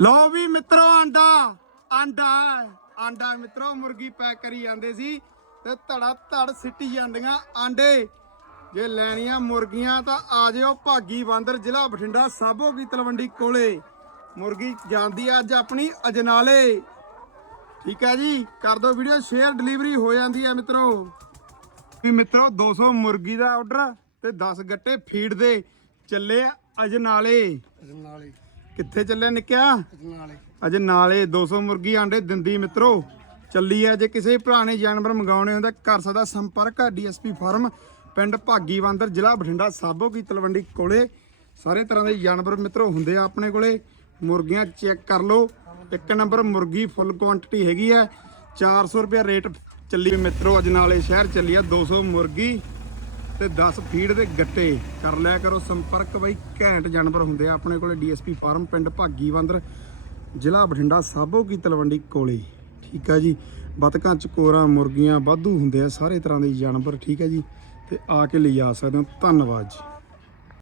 ਲਓ ਵੀ ਮਿੱਤਰੋ ਆਂਡਾ ਆਂਡਾ ਆਂਡਾ ਮਿੱਤਰੋ, ਮੁਰਗੀ ਪੈਕ ਕਰੀ ਜਾਂਦੇ ਸੀ ਤੇ ਧੜਾ ਧੜ ਸਿੱਟੀ ਜਾਂਦੀਆਂ ਆਂਡੇ। ਜੇ ਲੈਣੀਆਂ ਮੁਰਗੀਆਂ ਤਾਂ ਆ ਜਿਓ ਭਾਗੀ ਬਾਂਦਰ, ਜ਼ਿਲ੍ਹਾ ਬਠਿੰਡਾ ਸਾਬੋ ਕੀ ਤਲਵੰਡੀ ਕੋਲੇ। ਮੁਰਗੀ ਜਾਂਦੀ ਅੱਜ ਆਪਣੀ ਅਜਨਾਲੇ। ਠੀਕ ਹੈ ਜੀ, ਕਰ ਦਿਓ ਵੀਡੀਓ ਸ਼ੇਅਰ ਡਿਲੀਵਰੀ ਹੋ ਜਾਂਦੀ ਹੈ ਮਿੱਤਰੋ। ਵੀ ਮਿੱਤਰੋ 200 ਮੁਰਗੀ ਦਾ ਆਰਡਰ ਤੇ 10 ਗੱਟੇ ਫੀਡ ਦੇ ਚੱਲੇ ਅਜਨਾਲੇ। ਨਾਲੇ ਕਿੱਥੇ ਚੱਲਿਆ ਨਿੱਕਿਆ? ਨਾਲੇ। ਅੱਜ ਨਾਲੇ 200 ਮੁਰਗੀ ਆਂਡੇ ਦਿੰਦੀ ਮਿੱਤਰੋ। ਚੱਲੀ ਆ ਜੇ ਕਿਸੇ ਭਰਾ ਨੇ ਜਾਨਵਰ ਮੰਗਾਉਣੇ ਹੁੰਦਾ ਕਰ ਸਕਦਾ ਸੰਪਰਕ ਡੀਐਸਪੀ ਫਾਰਮ ਪਿੰਡ ਭਾਗੀਵੰਦਰ ਜ਼ਿਲ੍ਹਾ ਬਠਿੰਡਾ ਸਾਬੋ ਕੀ ਤਲਵੰਡੀ ਕੋਲੇ। ਸਾਰੇ ਤਰ੍ਹਾਂ ਦੇ ਜਾਨਵਰ ਮਿੱਤਰੋ ਹੁੰਦੇ ਆ ਆਪਣੇ ਕੋਲੇ। ਮੁਰਗੀਆਂ ਚੈੱਕ ਕਰ ਲਓ। ਇੱਕ ਨੰਬਰ ਮੁਰਗੀ ਫੁੱਲ ਕੁਆਂਟੀਟੀ ਹੈਗੀ ਆ। 400 ਰੁਪਏ ਰੇਟ ਚੱਲੀ ਮਿੱਤਰੋ ਅੱਜ ਨਾਲੇ ਸ਼ਹਿਰ ਚੱਲੀ ਆ 200 ਮੁਰਗੀ। ਤੇ 10 ਫੀਡ ਦੇ ਗੱਟੇ ਕਰ ਲਿਆ ਕਰੋ ਸੰਪਰਕ ਬਈ, ਘੈਂਟ ਜਾਨਵਰ ਹੁੰਦੇ ਆ। ਆਪਣੇ ਕੋਲੇ ਡੀਐਸਪੀ ਫਾਰਮ ਪਿੰਡ ਭਾਗੀ ਭਾਗੀਵੰਦਰ ਜ਼ਿਲ੍ਹਾ ਬਠਿੰਡਾ ਸਾਬੋ ਕੀ ਤਲਵੰਡੀ ਕੋਲੇ। ਠੀਕ ਆ ਜੀ। ਬਤਕਾਂ, ਚਕੋਰਾਂ, ਮੁਰਗੀਆਂ ਵਾਧੂ ਹੁੰਦੇ ਆ, ਸਾਰੇ ਤਰ੍ਹਾਂ ਦੇ ਜਾਨਵਰ, ਠੀਕ ਹੈ ਜੀ। ਤੇ ਆ ਕੇ ਲਈ ਆ ਸਕਦੇ ਹੋ। ਧੰਨਵਾਦ ਜੀ।